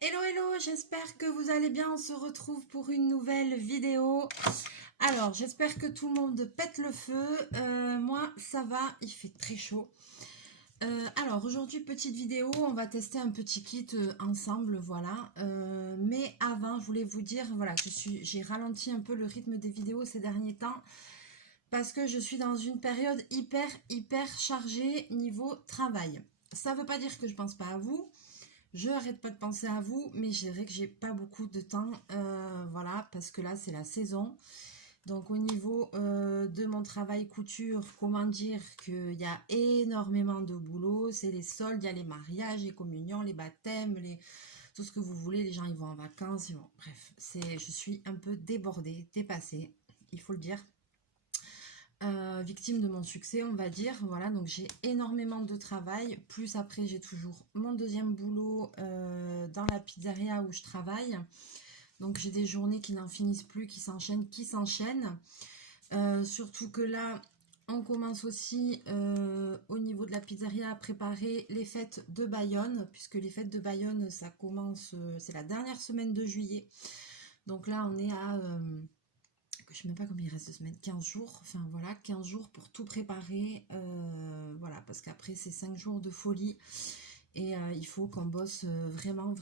Hello hello, j'espère que vous allez bien, on se retrouve pour une nouvelle vidéo. Alors j'espère que tout le monde pète le feu, moi ça va, il fait très chaud. Alors aujourd'hui petite vidéo, on va tester un petit kit ensemble, voilà. Mais avant je voulais vous dire, voilà, j'ai ralenti un peu le rythme des vidéos ces derniers temps. Parce que je suis dans une période hyper chargée niveau travail. Ça ne veut pas dire que je pense pas à vous. Je n'arrête pas de penser à vous, mais je dirais que j'ai pas beaucoup de temps, voilà, parce que là c'est la saison. Donc au niveau de mon travail couture, comment dire qu'il y a énormément de boulot. C'est les soldes, il y a les mariages, les communions, les baptêmes, tout ce que vous voulez. Les gens ils vont en vacances, bref, je suis un peu débordée, dépassée, il faut le dire. Victime de mon succès, on va dire. Voilà, donc j'ai énormément de travail. Plus après, j'ai toujours mon deuxième boulot dans la pizzeria où je travaille. Donc j'ai des journées qui n'en finissent plus, qui s'enchaînent. Surtout que là, on commence aussi au niveau de la pizzeria à préparer les fêtes de Bayonne, puisque les fêtes de Bayonne, ça commence, c'est la dernière semaine de juillet. Donc là, on est à je ne sais même pas combien il reste de semaines, 15 jours, enfin voilà, 15 jours pour tout préparer, voilà, parce qu'après c'est 5 jours de folie, et il faut qu'on bosse vraiment,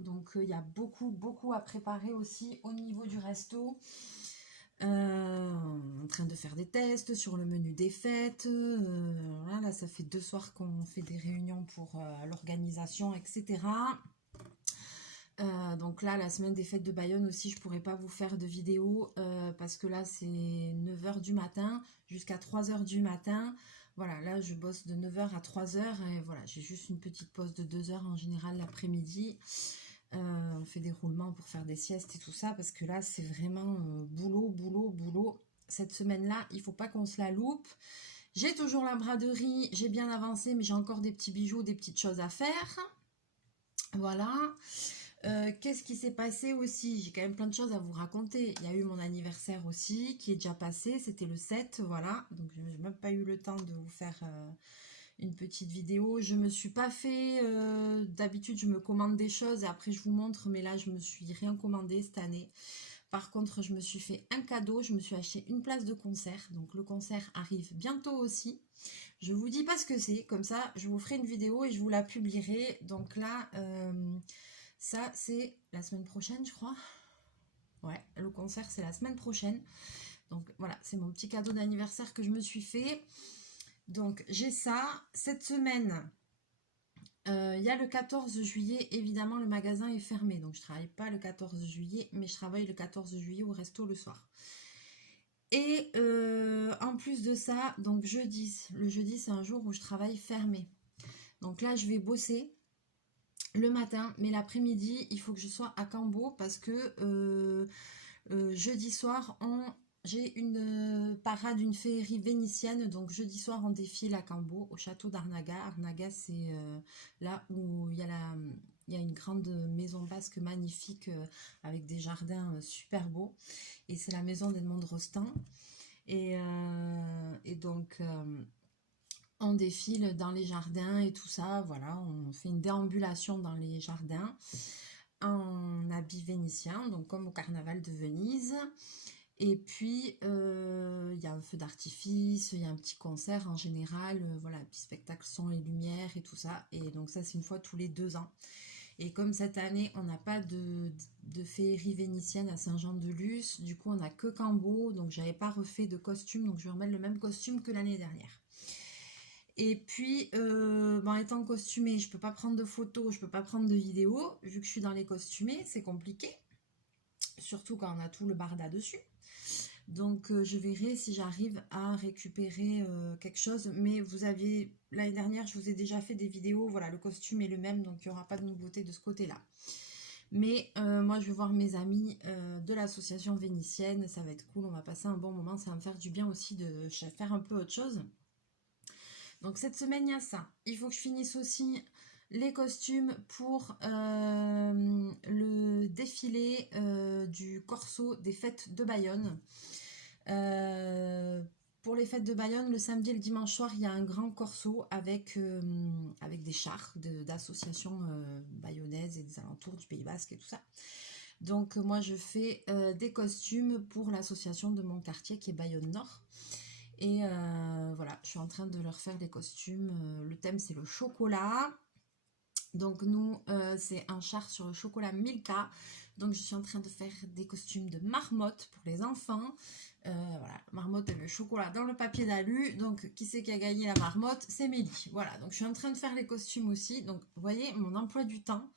donc il y a beaucoup à préparer aussi au niveau du resto, en train de faire des tests sur le menu des fêtes, voilà, ça fait 2 soirs qu'on fait des réunions pour l'organisation, etc. Donc là, la semaine des fêtes de Bayonne aussi, je pourrais pas vous faire de vidéo parce que là, c'est 9 h du matin jusqu'à 3 h du matin. Voilà, là, je bosse de 9 h à 3 h et voilà, j'ai juste une petite pause de 2 heures en général l'après-midi. On fait des roulements pour faire des siestes et tout ça parce que là, c'est vraiment boulot. Cette semaine-là, il faut pas qu'on se la loupe. J'ai toujours la braderie, j'ai bien avancé, mais j'ai encore des petits bijoux, des petites choses à faire. Voilà. Qu'est-ce qui s'est passé aussi? J'ai quand même plein de choses à vous raconter. Il y a eu mon anniversaire aussi qui est déjà passé, c'était le 7, voilà. Donc je n'ai même pas eu le temps de vous faire une petite vidéo. Je me suis pas fait, d'habitude je me commande des choses et après je vous montre, mais là je me suis rien commandé cette année. Par contre je me suis fait un cadeau, je me suis acheté une place de concert. Donc le concert arrive bientôt aussi. Je vous dis pas ce que c'est, comme ça je vous ferai une vidéo et je vous la publierai. Donc là... ça, c'est la semaine prochaine, je crois. Ouais, le concert, c'est la semaine prochaine. Donc voilà, c'est mon petit cadeau d'anniversaire que je me suis fait. Donc j'ai ça. Cette semaine, il y a le 14 juillet. Évidemment, le magasin est fermé. Donc je travaille pas le 14 juillet, mais je travaille le 14 juillet au resto le soir. Et en plus de ça, donc le jeudi, c'est un jour où je travaille fermé. Donc là, je vais bosser le matin, mais l'après-midi, il faut que je sois à Cambo parce que jeudi soir, j'ai une parade, une féerie vénitienne. Donc jeudi soir, on défile à Cambo, au château d'Arnaga. Arnaga, c'est là où il y a une grande maison basque magnifique avec des jardins super beaux. Et c'est la maison d'Edmond Rostand. Et donc, on défile dans les jardins et tout ça. Voilà, on fait une déambulation dans les jardins en habit vénitien, donc comme au carnaval de Venise. Et puis, il y a un feu d'artifice, il y a un petit concert en général, voilà, petit spectacle son et lumière et tout ça. Et donc ça, c'est une fois tous les 2 ans. Et comme cette année, on n'a pas de féerie vénitienne à Saint-Jean-de-Luz, du coup, on n'a que Cambo, donc j'avais pas refait de costume, donc je vais remettre le même costume que l'année dernière. Et puis, étant costumée, je peux pas prendre de photos, je peux pas prendre de vidéos, vu que je suis dans les costumés, c'est compliqué, surtout quand on a tout le barda dessus. Donc je verrai si j'arrive à récupérer quelque chose. Mais l'année dernière, je vous ai déjà fait des vidéos. Voilà, le costume est le même, donc il n'y aura pas de nouveauté de ce côté-là. Mais moi, je vais voir mes amis de l'association vénitienne. Ça va être cool, on va passer un bon moment. Ça va me faire du bien aussi de faire un peu autre chose. Donc cette semaine, il y a ça. Il faut que je finisse aussi les costumes pour le défilé du corso des fêtes de Bayonne. pour les fêtes de Bayonne, le samedi et le dimanche soir, il y a un grand corso avec, avec des chars d'associations bayonnaises et des alentours du Pays Basque et tout ça. Donc moi je fais des costumes pour l'association de mon quartier qui est Bayonne Nord. Et voilà, je suis en train de leur faire des costumes. Le thème c'est le chocolat. Donc nous, c'est un char sur le chocolat Milka. Donc je suis en train de faire des costumes de marmotte pour les enfants. Voilà, marmotte et le chocolat dans le papier d'alu. Donc qui c'est qui a gagné la marmotte? C'est Mélie. Voilà, donc je suis en train de faire les costumes aussi. Donc vous voyez, mon emploi du temps,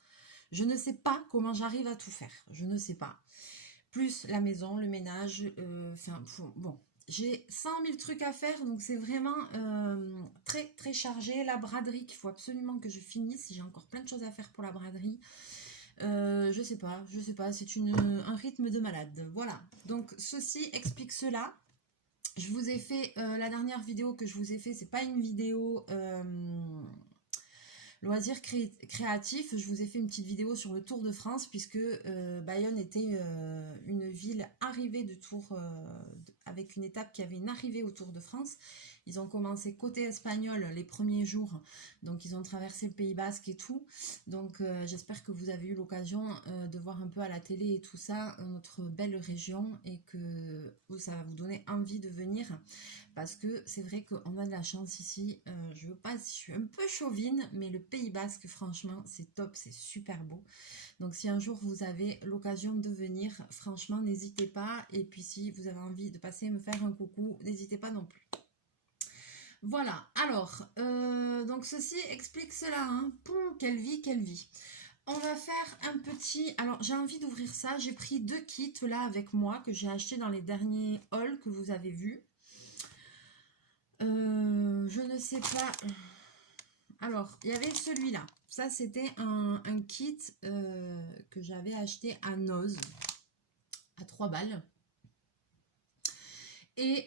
je ne sais pas comment j'arrive à tout faire. Je ne sais pas. Plus la maison, le ménage, enfin bon. J'ai 100 000 trucs à faire, donc c'est vraiment très très chargé. La braderie qu'il faut absolument que je finisse. J'ai encore plein de choses à faire pour la braderie. Je sais pas, c'est un rythme de malade. Voilà, donc ceci explique cela. Je vous ai fait, la dernière vidéo que je vous ai fait, c'est pas une vidéo loisirs créatifs. Je vous ai fait une petite vidéo sur le Tour de France, puisque Bayonne était une ville arrivée de Tour, avec une étape qui avait une arrivée au Tour de France. Ils ont commencé côté espagnol les premiers jours, donc ils ont traversé le Pays Basque et tout. Donc j'espère que vous avez eu l'occasion de voir un peu à la télé et tout ça, notre belle région, et que ça va vous donner envie de venir, parce que c'est vrai qu'on a de la chance ici. Je veux pas, je suis un peu chauvine, mais le Pays Basque, franchement, c'est top, c'est super beau. Donc si un jour vous avez l'occasion de venir, franchement, n'hésitez pas. Et puis si vous avez envie de passer me faire un coucou, n'hésitez pas non plus. Voilà, alors, donc ceci explique cela, hein. Poum, quelle vie, quelle vie. On va faire un petit... Alors, j'ai envie d'ouvrir ça. J'ai pris 2 kits là avec moi que j'ai acheté dans les derniers hauls que vous avez vus. Je ne sais pas... Alors, il y avait celui-là. Ça, c'était un kit que j'avais acheté à Noz, à 3 balles. Et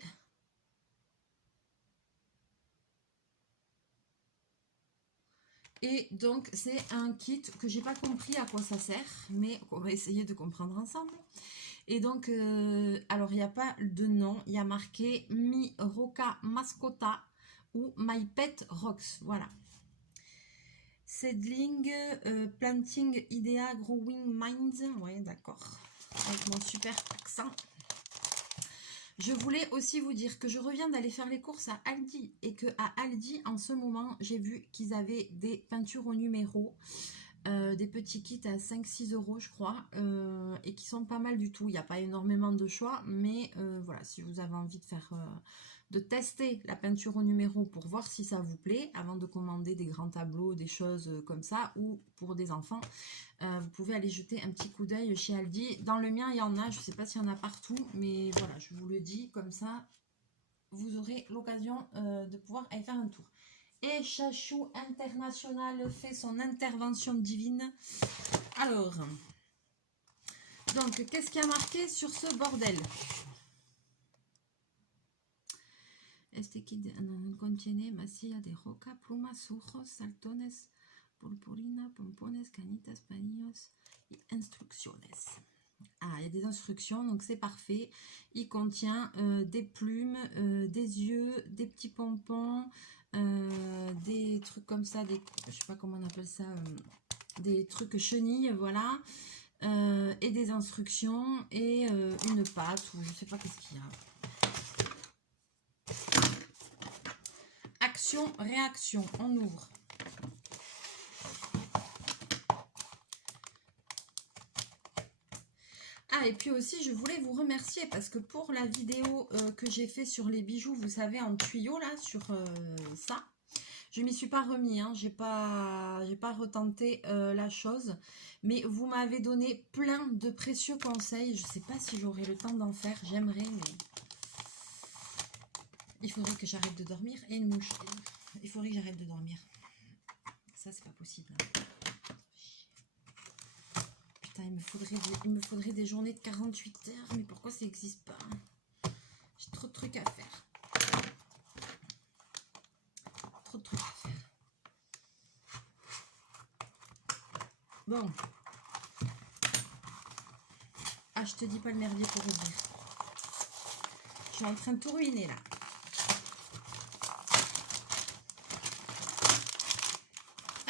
donc, c'est un kit que j'ai pas compris à quoi ça sert, mais on va essayer de comprendre ensemble. Et donc, alors, il n'y a pas de nom, il y a marqué Mi Roca Mascota ou My Pet Rocks, voilà. Seedling, Planting Idea Growing Minds, ouais, d'accord, avec mon super accent. Je voulais aussi vous dire que je reviens d'aller faire les courses à Aldi, et que à Aldi, en ce moment, j'ai vu qu'ils avaient des peintures au numéro, des petits kits à 5-6 euros, je crois, et qui sont pas mal du tout. Il n'y a pas énormément de choix, mais voilà, si vous avez envie de faire... de tester la peinture au numéro pour voir si ça vous plaît avant de commander des grands tableaux, des choses comme ça, ou pour des enfants, vous pouvez aller jeter un petit coup d'œil chez Aldi. Dans le mien, il y en a, je ne sais pas s'il y en a partout, mais voilà, je vous le dis, comme ça, vous aurez l'occasion de pouvoir aller faire un tour. Et Chachou International fait son intervention divine. Alors, donc, qu'est-ce qu'il y a marqué sur ce bordel? Este kit contiene masilla de roca, plumas, surros, saltones, purpurina, pompones, canitas, panillos et instrucciones. Ah, il y a des instructions, donc c'est parfait. Il contient des plumes, des yeux, des petits pompons, des trucs comme ça, des, je sais pas comment on appelle ça, des trucs chenilles, voilà. Et des instructions et une pâte, ou je sais pas qu'est-ce qu'il y a. Action, réaction, on ouvre. Ah, et puis aussi, je voulais vous remercier parce que pour la vidéo que j'ai fait sur les bijoux, vous savez, en tuyau, là, sur ça, je m'y suis pas remis, hein, j'ai pas retenté la chose, mais vous m'avez donné plein de précieux conseils. Je sais pas si j'aurai le temps d'en faire, j'aimerais, mais il faudrait que j'arrête de dormir. Et une mouche, il faudrait que j'arrête de dormir. Ça, c'est pas possible. Putain, il me faudrait des journées de 48 heures, mais pourquoi ça n'existe pas? J'ai trop de trucs à faire. Trop de trucs à faire. Bon. Ah, je te dis pas le merdier pour ouvrir. Je suis en train de tout ruiner, là.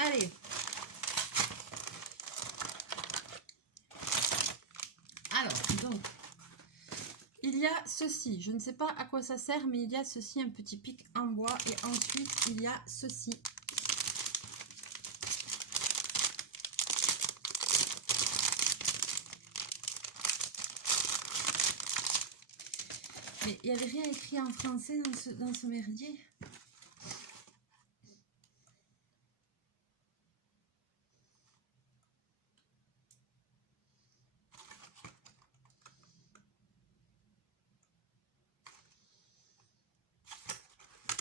Allez. Alors, donc, il y a ceci. Je ne sais pas à quoi ça sert, mais il y a ceci, un petit pic en bois. Et ensuite, il y a ceci. Mais il n'y avait rien écrit en français dans ce merdier.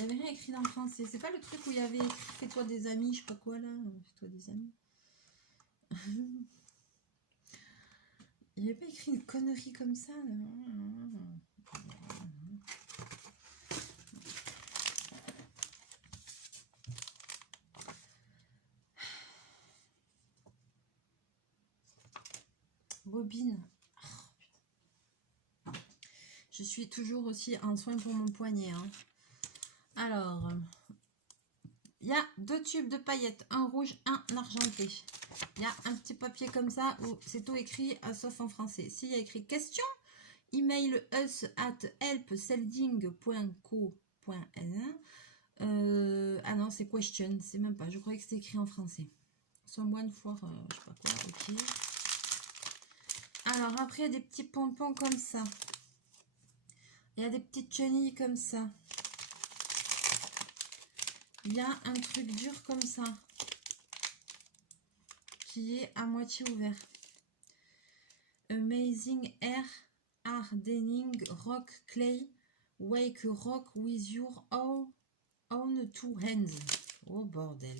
Il n'y avait rien écrit dans le français. C'est pas le truc où il y avait écrit fais-toi des amis, je sais pas quoi là. Fais-toi des amis. Il n'y avait pas écrit une connerie comme ça. Bobine. Je suis toujours aussi en soin pour mon poignet. Hein. Alors, il y a 2 tubes de paillettes, un rouge, un argenté. Il y a un petit papier comme ça où c'est tout écrit, sauf en français. S'il y a écrit question, email us@help-co.n. Ah non, c'est question, c'est même pas. Je croyais que c'était écrit en français. Someone for, je sais pas quoi, ok. Alors après, il y a des petits pompons comme ça. Il y a des petites chenilles comme ça. Il y a un truc dur comme ça. Qui est à moitié ouvert. Amazing Air Hardening Rock Clay. Wake rock with your own 2 hands. Oh bordel.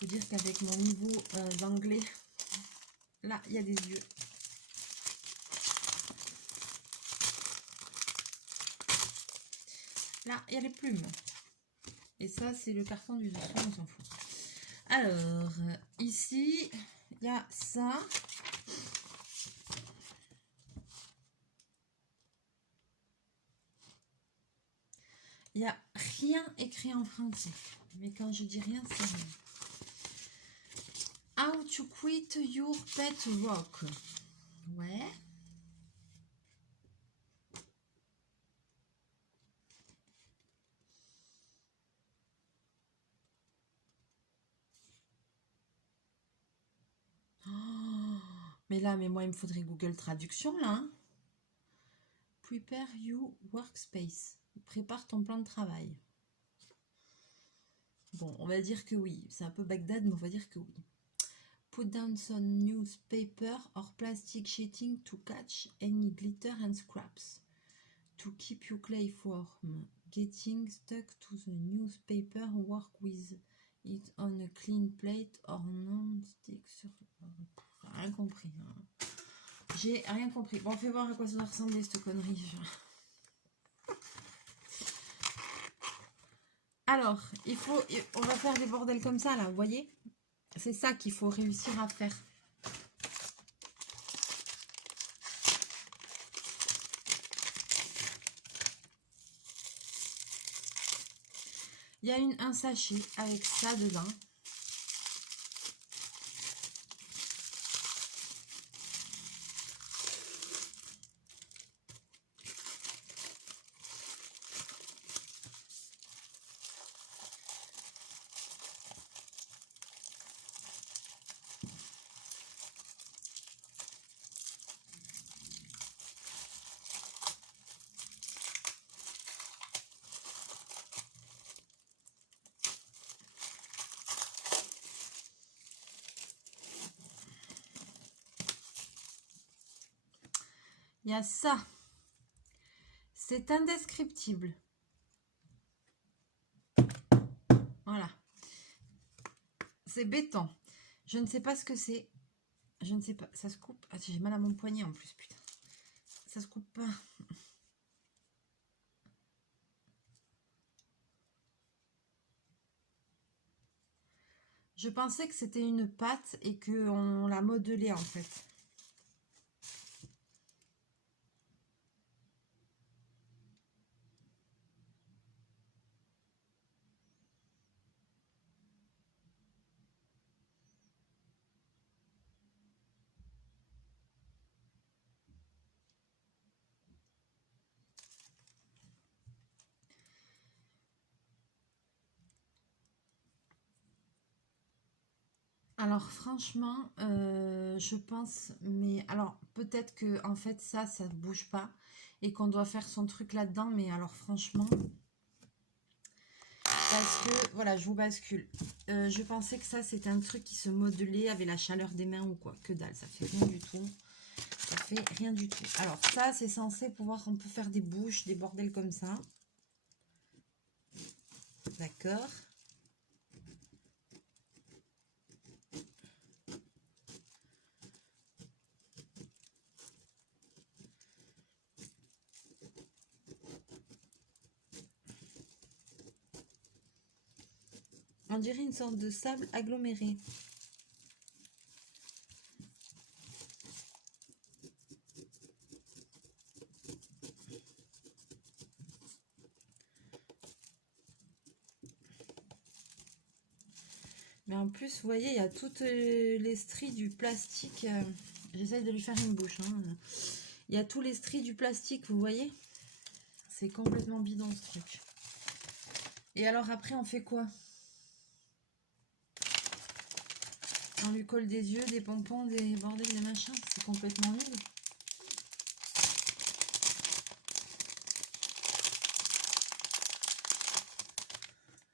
Faut dire qu'avec mon niveau d'anglais, là, il y a des yeux. Là, il y a les plumes. Et ça, c'est le carton du dessus, on s'en fout. Alors, ici, il y a ça. Il n'y a rien écrit en français. Mais quand je dis rien, c'est rien. How to quit your pet rock. Ouais. Oh, mais là, mais moi, il me faudrait Google Traduction, là. Hein. Prepare your workspace. Prépare ton plan de travail. Bon, on va dire que oui. C'est un peu Bagdad, mais on va dire que oui. Put down some newspaper or plastic sheeting to catch any glitter and scraps. To keep your clay from getting stuck to the newspaper, work with it on a clean plate or non-stick sur... Rien compris. Hein. J'ai rien compris. Bon, on fait voir à quoi ça doit ressembler cette connerie. Alors, on va faire des bordels comme ça là, vous voyez? C'est ça qu'il faut réussir à faire. Il y a un sachet avec ça dedans. Il y a ça. C'est indescriptible. Voilà. C'est béton. Je ne sais pas ce que c'est. Je ne sais pas. Ça se coupe. Ah, j'ai mal à mon poignet en plus, putain. Ça se coupe pas. Je pensais que c'était une pâte et qu'on la modelait en fait. Alors franchement, je pense, mais alors peut-être que en fait ça bouge pas et qu'on doit faire son truc là-dedans, mais alors franchement, parce que voilà, je vous bascule. Je pensais que ça c'était un truc qui se modelait avec la chaleur des mains ou quoi, que dalle, ça fait rien du tout. Ça fait rien du tout. Alors ça c'est censé pouvoir, on peut faire des bouches, des bordels comme ça. D'accord. On dirait une sorte de sable aggloméré. Mais en plus, vous voyez, il y a toutes les stries du plastique. J'essaye de lui faire une bouche. Hein. Il y a tous les stries du plastique, vous voyez? C'est complètement bidon ce truc. Et alors après, on fait quoi? On lui colle des yeux, des pompons, des bordels, des machins. C'est complètement nul.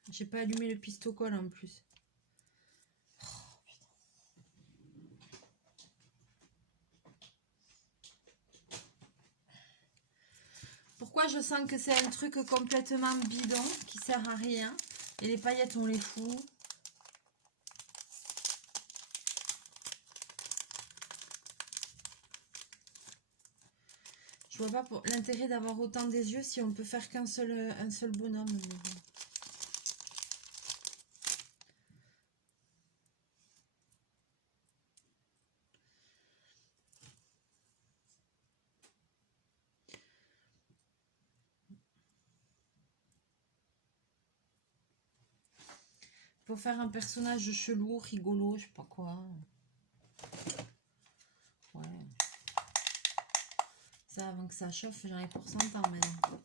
J'ai pas allumé le pistocol en plus. Pourquoi je sens que c'est un truc complètement bidon qui sert à rien? Et les paillettes, on les fout. Je vois pas pour l'intérêt d'avoir autant des yeux si on peut faire qu'un seul, un seul bonhomme. Mais bon. Pour faire un personnage chelou, rigolo, je sais pas quoi. Ouais. Ça, avant que ça chauffe, j'en ai pour 100 ans maintenant.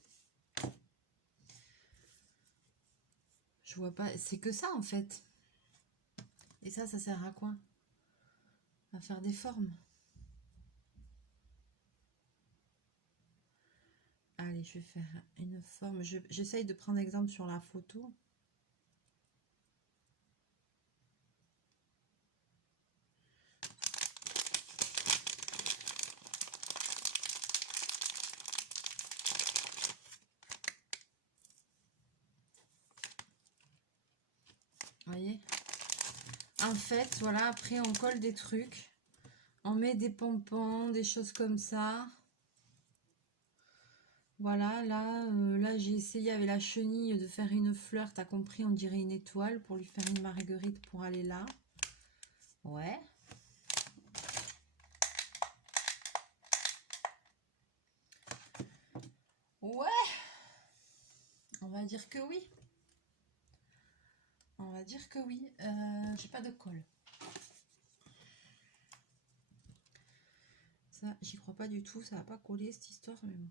Je vois pas. C'est que ça en fait. Et ça sert à quoi? À faire des formes. Allez, je vais faire une forme. J'essaye de prendre exemple sur la photo. Vous voyez? En fait, voilà, après on colle des trucs. On met des pompons, des choses comme ça. Voilà, là j'ai essayé avec la chenille de faire une fleur, t'as compris, on dirait une étoile pour lui faire une marguerite pour aller là. Ouais. Ouais. On va dire que oui. On va dire que oui. J'ai pas de colle. Ça, j'y crois pas du tout. Ça va pas coller cette histoire, mais bon.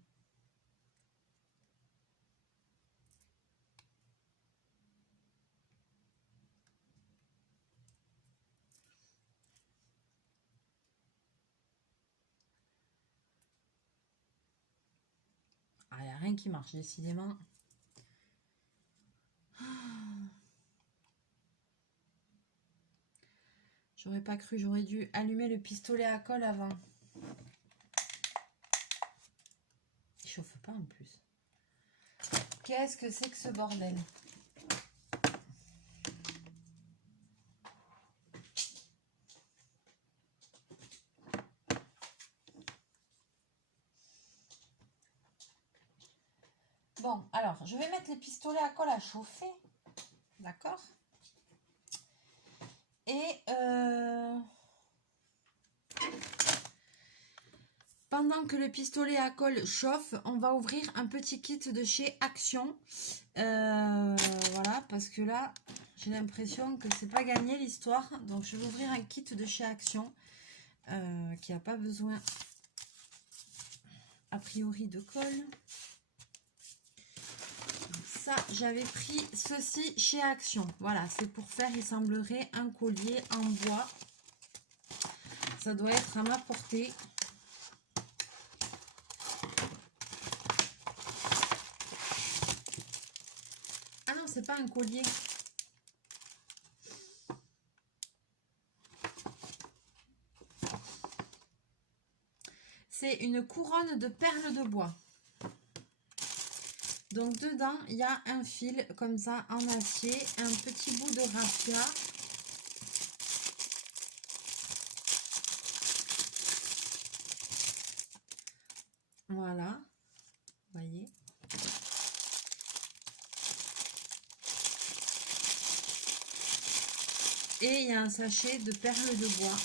Ah, y a rien qui marche, décidément. J'aurais pas cru, j'aurais dû allumer le pistolet à colle avant. Il chauffe pas en plus. Qu'est-ce que c'est que ce bordel? Bon, alors, je vais mettre les pistolets à colle à chauffer. D'accord? Et pendant que le pistolet à colle chauffe, on va ouvrir un petit kit de chez Action. Voilà, parce que là, j'ai l'impression que c'est pas gagné l'histoire. Donc, je vais ouvrir un kit de chez Action qui n'a pas besoin, a priori, de colle. Ça, j'avais pris ceci chez Action. Voilà, c'est pour faire, il semblerait, un collier en bois. Ça doit être à ma portée. Ah non, c'est pas un collier. C'est une couronne de perles de bois. Donc dedans, il y a un fil comme ça en acier, un petit bout de raffia. Voilà, vous voyez. Et il y a un sachet de perles de bois.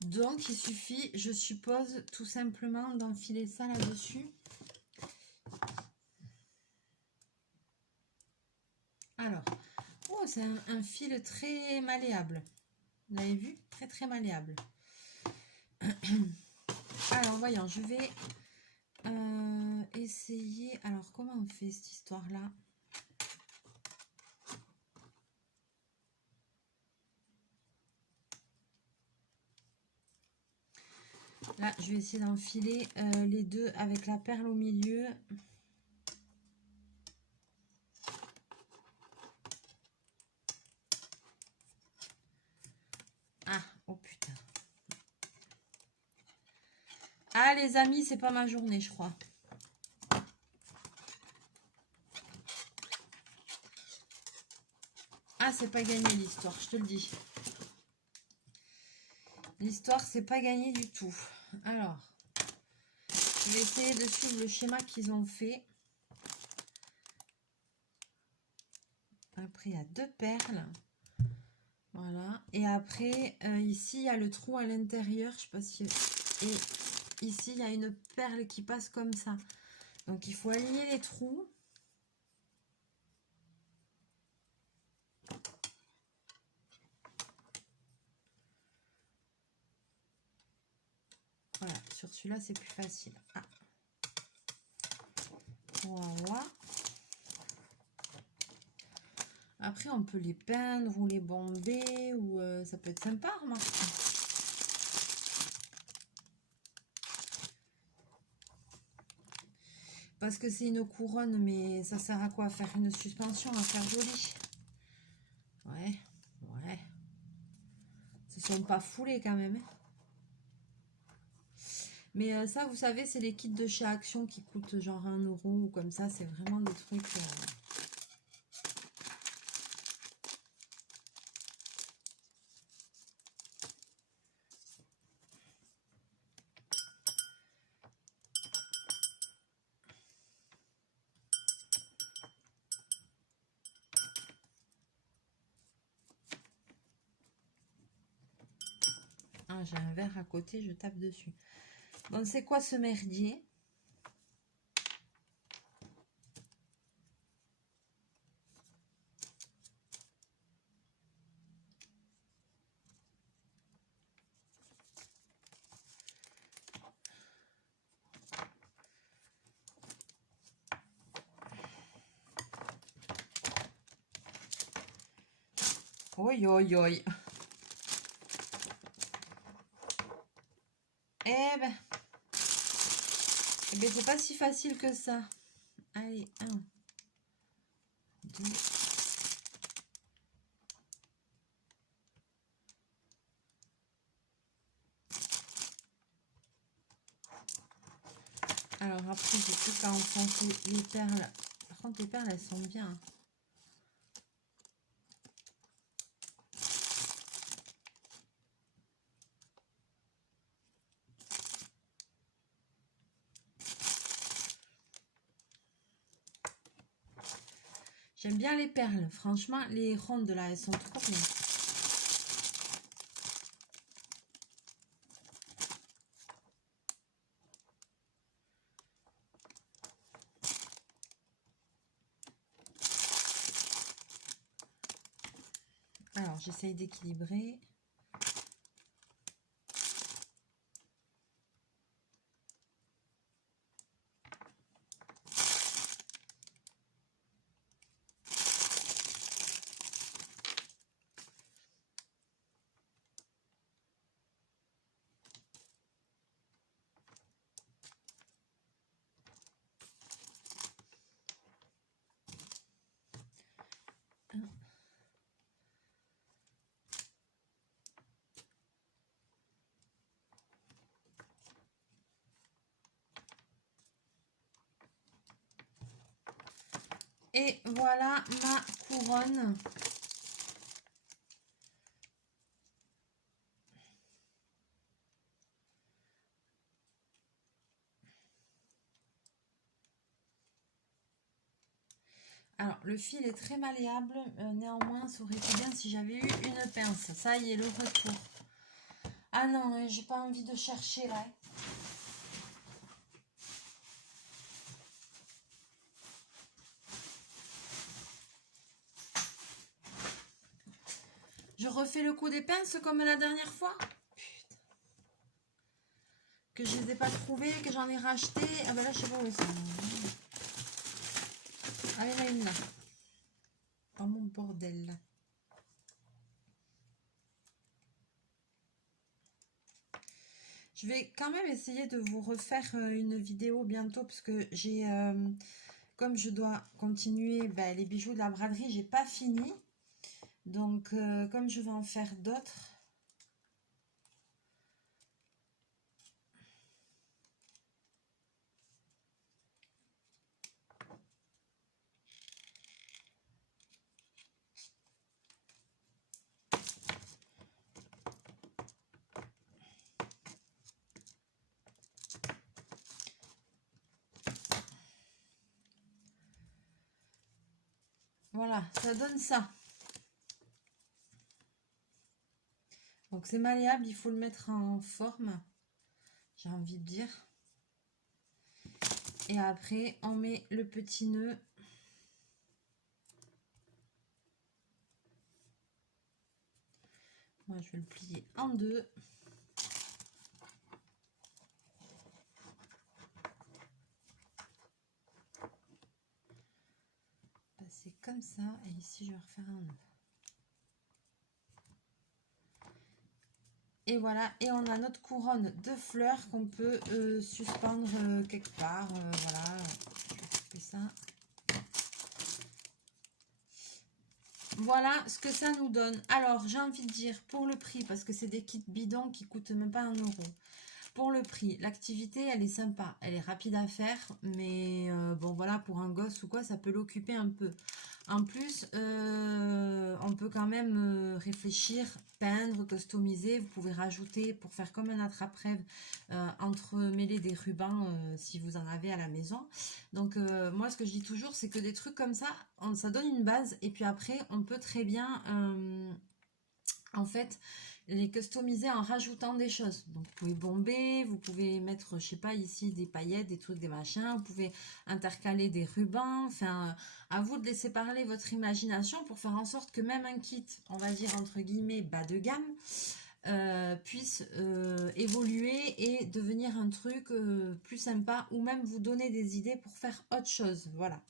Donc, il suffit, je suppose, tout simplement d'enfiler ça là-dessus. Alors, oh, c'est un fil très malléable. Vous l'avez vu? Très, très malléable. Alors, voyons, je vais essayer... Alors, comment on fait cette histoire-là? Là, je vais essayer d'enfiler les deux avec la perle au milieu. Ah, oh putain. Ah, les amis, c'est pas ma journée, je crois. Ah, c'est pas gagné l'histoire, je te le dis. L'histoire, c'est pas gagné du tout. Alors, je vais essayer de suivre le schéma qu'ils ont fait. Après, il y a deux perles. Voilà. Et après, ici, il y a le trou à l'intérieur. Je sais pas si... Et ici, il y a une perle qui passe comme ça. Donc, il faut aligner les trous. Voilà. Sur celui-là, c'est plus facile. Ah. Voilà. Après, on peut les peindre ou les bomber. Ou ça peut être sympa, remarque. Parce que c'est une couronne, mais ça sert à quoi? À faire une suspension, à faire joli. Ouais, ouais. Ce sont pas foulés quand même. Mais ça, vous savez, c'est les kits de chez Action qui coûtent genre 1 € ou comme ça. C'est vraiment des trucs... Ah, j'ai un verre à côté, je tape dessus. Bon, c'est quoi ce merdier? Oi, oi, oi. Eh ben, c'est pas si facile que ça. Allez, 1, 2. Alors après, j'ai plus qu'à enfoncer les perles. Par contre, les perles, elles sont bien. J'aime bien les perles. Franchement, les rondes là, elles sont trop bien. Alors, j'essaye d'équilibrer. Et voilà ma couronne. Alors, le fil est très malléable. Néanmoins, ça aurait été bien si j'avais eu une pince. Ça y est, le retour. Ah non, j'ai pas envie de chercher là. Je refais le coup des pinces comme la dernière fois. Putain. Que je les ai pas trouvées, que j'en ai racheté. Ah ben là, je sais pas où elles sont. Allez, là, une là. Oh mon bordel là. Je vais quand même essayer de vous refaire une vidéo bientôt parce que j'ai, comme je dois continuer les bijoux de la braderie, j'ai pas fini. Donc, comme je vais en faire d'autres, voilà, ça donne ça. Donc, c'est malléable, il faut le mettre en forme, j'ai envie de dire. Et après, on met le petit nœud. Moi, je vais le plier en deux. Passer comme ça. Et ici, je vais refaire un nœud. Et voilà. Et on a notre couronne de fleurs qu'on peut suspendre quelque part. Voilà. Je vais couper ça. Voilà ce que ça nous donne. Alors, j'ai envie de dire, pour le prix, parce que c'est des kits bidons qui coûtent même pas 1 €. Pour le prix, l'activité, elle est sympa. Elle est rapide à faire, mais bon, voilà, pour un gosse ou quoi, ça peut l'occuper un peu. En plus, on peut quand même réfléchir, peindre, customiser. Vous pouvez rajouter, pour faire comme un attrape-rêve, entremêler des rubans si vous en avez à la maison. Donc, moi, ce que je dis toujours, c'est que des trucs comme ça, ça donne une base. Et puis après, on peut très bien, en fait, les customiser en rajoutant des choses. Donc, vous pouvez bomber, vous pouvez mettre, je sais pas, ici, des paillettes, des trucs, des machins. Vous pouvez intercaler des rubans. Enfin, à vous de laisser parler votre imagination pour faire en sorte que même un kit, on va dire, entre guillemets, bas de gamme, puisse évoluer et devenir un truc plus sympa ou même vous donner des idées pour faire autre chose. Voilà.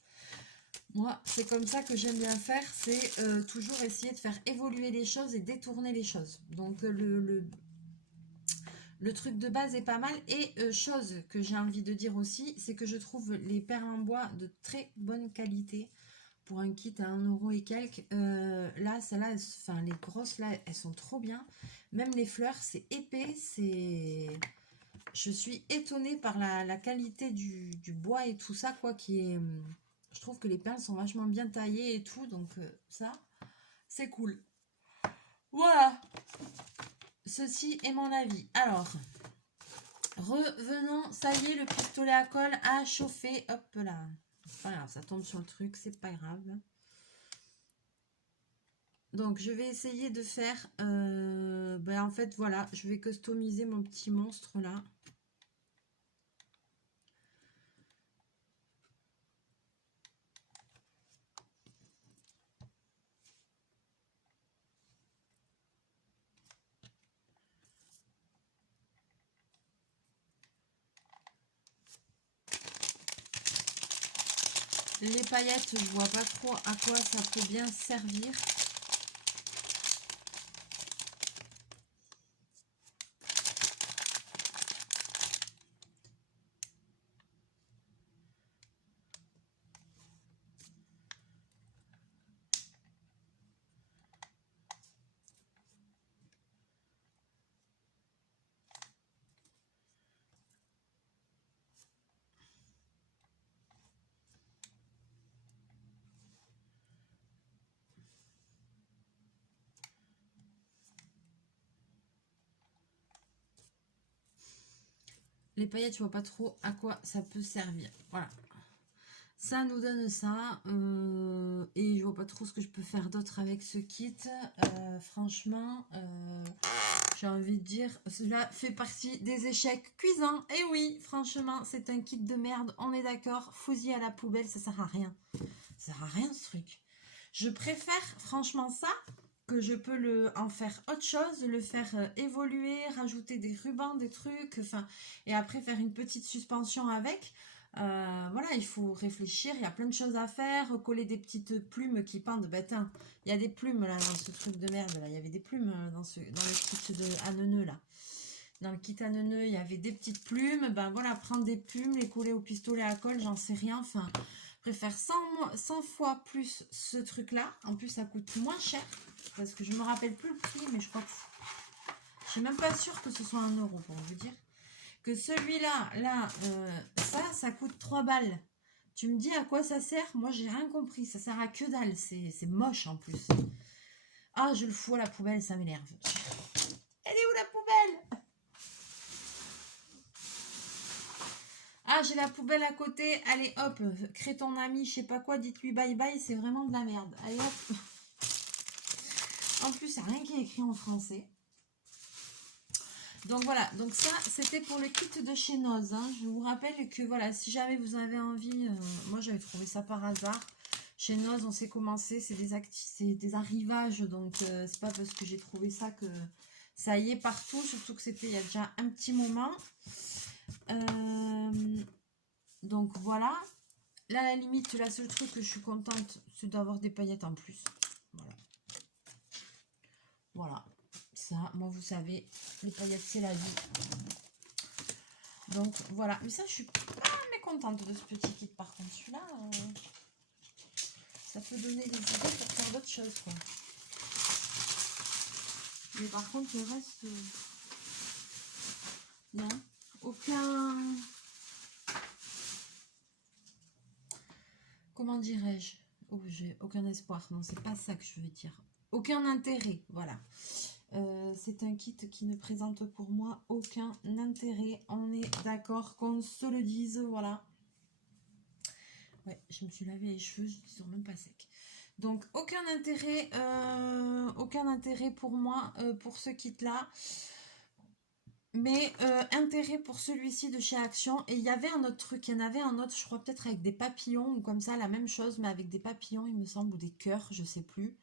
Moi, c'est comme ça que j'aime bien faire, c'est toujours essayer de faire évoluer les choses et détourner les choses. Donc, le truc de base est pas mal. Et chose que j'ai envie de dire aussi, c'est que je trouve les perles en bois de très bonne qualité. Pour un kit à 1 € et quelques, là, celles-là, enfin, les grosses, là, elles sont trop bien. Même les fleurs, c'est épais, c'est... Je suis étonnée par la qualité du bois et tout ça, quoi, qui est... Je trouve que les perles sont vachement bien taillées et tout, donc ça, c'est cool. Voilà, ceci est mon avis. Alors, revenons, ça y est, le pistolet à colle a chauffé. Hop là. Voilà, ça tombe sur le truc, c'est pas grave. Donc, je vais essayer de faire... en fait, voilà, je vais customiser mon petit monstre là. Les paillettes, je vois pas trop à quoi ça peut bien servir. Les paillettes, je vois pas trop à quoi ça peut servir. Voilà. Ça nous donne ça. Et je vois pas trop ce que je peux faire d'autre avec ce kit. Franchement, j'ai envie de dire, cela fait partie des échecs cuisants. Et oui, franchement, c'est un kit de merde. On est d'accord. Fouille à la poubelle, ça sert à rien. Ça sert à rien ce truc. Je préfère franchement ça que je peux en faire autre chose, le faire évoluer, rajouter des rubans, des trucs, enfin, et après faire une petite suspension avec. Voilà, il faut réfléchir, il y a plein de choses à faire, coller des petites plumes qui pendent. Ben, tiens, il y a des plumes là dans ce truc de merde là, il y avait des plumes dans le kit à neuneux là. Dans le kit à neuneux, il y avait des petites plumes. Ben voilà, prendre des plumes, les coller au pistolet à colle, j'en sais rien. Enfin, je préfère 100 fois plus ce truc-là. En plus, ça coûte moins cher. Parce que je me rappelle plus le prix, mais je crois que je suis même pas sûre que ce soit 1 euro pour vous dire. Que celui-là, là, ça coûte 3 balles. Tu me dis à quoi ça sert? Moi, j'ai rien compris. Ça sert à que dalle. C'est moche en plus. Ah, je le fous à la poubelle, ça m'énerve. Elle est où la poubelle? Ah, j'ai la poubelle à côté. Allez, hop, crée ton ami, je sais pas quoi, dites-lui bye bye, c'est vraiment de la merde. Allez, hop. En plus, il n'y a rien qui est écrit en français. Donc voilà, donc ça, c'était pour le kit de chez Noz. Hein. Je vous rappelle que voilà, si jamais vous avez envie, moi j'avais trouvé ça par hasard. Chez Noz, on sait commencer, c'est des arrivages, donc c'est pas parce que j'ai trouvé ça que ça y est partout, surtout que c'était il y a déjà un petit moment. Donc voilà. Là, à la limite, la seule truc que je suis contente, c'est d'avoir des paillettes en plus. Voilà. Voilà. Ça, moi, vous savez, les paillettes, c'est la vie. Donc, voilà. Mais ça, je suis pas mécontente de ce petit kit. Par contre, celui-là, ça peut donner des idées pour faire d'autres choses, quoi. Mais par contre, le reste... non. Aucun... comment dirais-je? Oh, j'ai aucun espoir. Non, c'est pas ça que je veux dire. Aucun intérêt, voilà. C'est un kit qui ne présente pour moi aucun intérêt. On est d'accord qu'on se le dise, voilà. Ouais, je me suis lavé les cheveux, ils sont même pas secs. Donc, aucun intérêt pour moi, pour ce kit-là. Mais intérêt pour celui-ci de chez Action. Et il y avait un autre truc, il y en avait un autre, je crois peut-être avec des papillons ou comme ça, la même chose, mais avec des papillons, il me semble, ou des cœurs, je sais plus.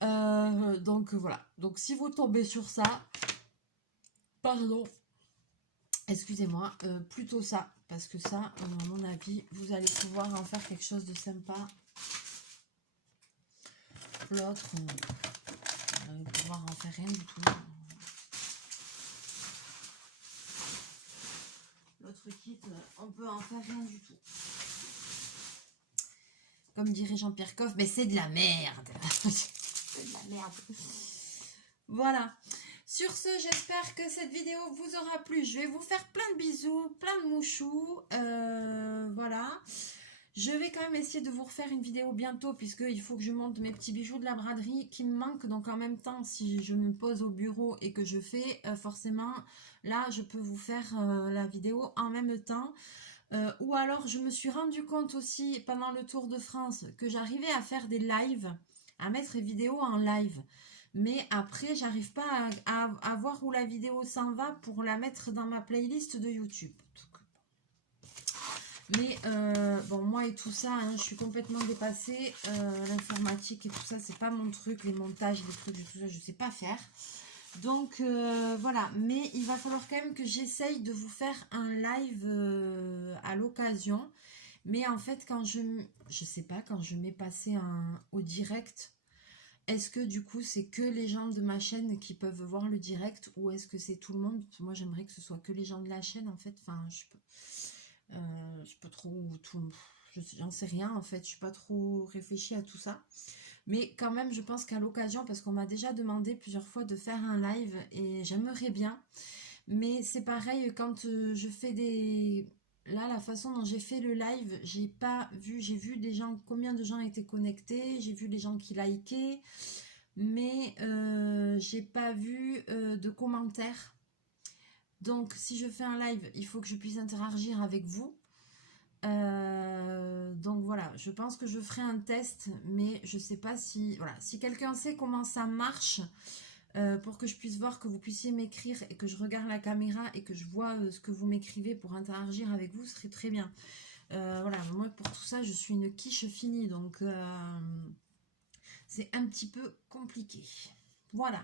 Donc voilà. Donc si vous tombez sur ça, pardon, excusez-moi, plutôt ça. Parce que ça, à mon avis, vous allez pouvoir en faire quelque chose de sympa. L'autre, vous allez pouvoir en faire rien du tout. L'autre kit, on peut en faire rien du tout. Comme dirait Jean-Pierre Coff, mais c'est de la merde. C'est de la merde. Voilà. Sur ce, j'espère que cette vidéo vous aura plu. Je vais vous faire plein de bisous, plein de mouchous. Voilà. Je vais quand même essayer de vous refaire une vidéo bientôt puisqu'il faut que je monte mes petits bijoux de la braderie qui me manquent. Donc en même temps, si je me pose au bureau et que je fais, forcément, là, je peux vous faire la vidéo en même temps. Ou alors, je me suis rendu compte aussi pendant le Tour de France que j'arrivais à faire des lives, à mettre les vidéos en live. Mais après, j'arrive pas à voir où la vidéo s'en va pour la mettre dans ma playlist de YouTube. Mais bon, moi et tout ça, hein, je suis complètement dépassée. L'informatique et tout ça, c'est pas mon truc. Les montages, les trucs, tout ça, je sais pas faire. Donc voilà, mais il va falloir quand même que j'essaye de vous faire un live à l'occasion. Mais en fait, quand je sais pas, quand je mets passer au direct, est-ce que du coup c'est que les gens de ma chaîne qui peuvent voir le direct ou est-ce que c'est tout le monde? Moi j'aimerais que ce soit que les gens de la chaîne en fait. Enfin, je peux trop tout. J'en sais rien en fait. Je suis pas trop réfléchie à tout ça. Mais quand même, je pense qu'à l'occasion, parce qu'on m'a déjà demandé plusieurs fois de faire un live et j'aimerais bien. Mais c'est pareil quand je fais des. Là, la façon dont j'ai fait le live, j'ai pas vu. J'ai vu des gens, combien de gens étaient connectés. J'ai vu les gens qui likaient. Mais j'ai pas vu de commentaires. Donc, si je fais un live, il faut que je puisse interagir avec vous. Donc voilà, je pense que je ferai un test, mais je sais pas si... Voilà, si quelqu'un sait comment ça marche, pour que je puisse voir, que vous puissiez m'écrire et que je regarde la caméra et que je vois ce que vous m'écrivez pour interagir avec vous, ce serait très bien. Voilà, moi pour tout ça, je suis une quiche finie, donc c'est un petit peu compliqué. Voilà.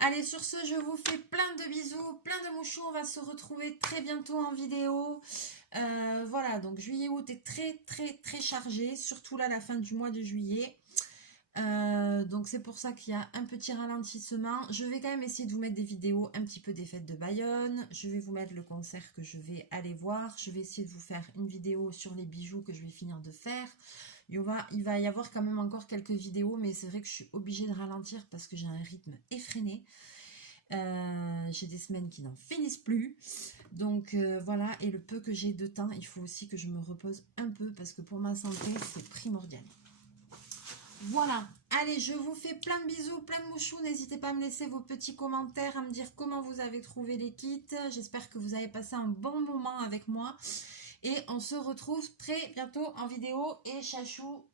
Allez, sur ce, je vous fais plein de bisous, plein de mouchous. On va se retrouver très bientôt en vidéo. Voilà, donc juillet-août est très, très, très chargé, surtout là, la fin du mois de juillet. Donc c'est pour ça qu'il y a un petit ralentissement. Je vais quand même essayer de vous mettre des vidéos un petit peu des fêtes de Bayonne. Je vais vous mettre le concert que je vais aller voir. Je vais essayer de vous faire une vidéo sur les bijoux que je vais finir de faire. Il va y avoir quand même encore quelques vidéos, mais c'est vrai que je suis obligée de ralentir parce que j'ai un rythme effréné. J'ai des semaines qui n'en finissent plus. Donc voilà, et le peu que j'ai de temps, il faut aussi que je me repose un peu parce que pour ma santé, c'est primordial. Voilà, allez, je vous fais plein de bisous, plein de mouchous. N'hésitez pas à me laisser vos petits commentaires, à me dire comment vous avez trouvé les kits. J'espère que vous avez passé un bon moment avec moi. Et on se retrouve très bientôt en vidéo. Et Chachou,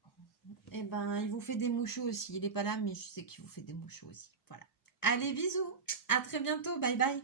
eh ben, il vous fait des mouchous aussi. Il n'est pas là, mais je sais qu'il vous fait des mouchous aussi. Voilà. Allez, bisous. À très bientôt. Bye bye.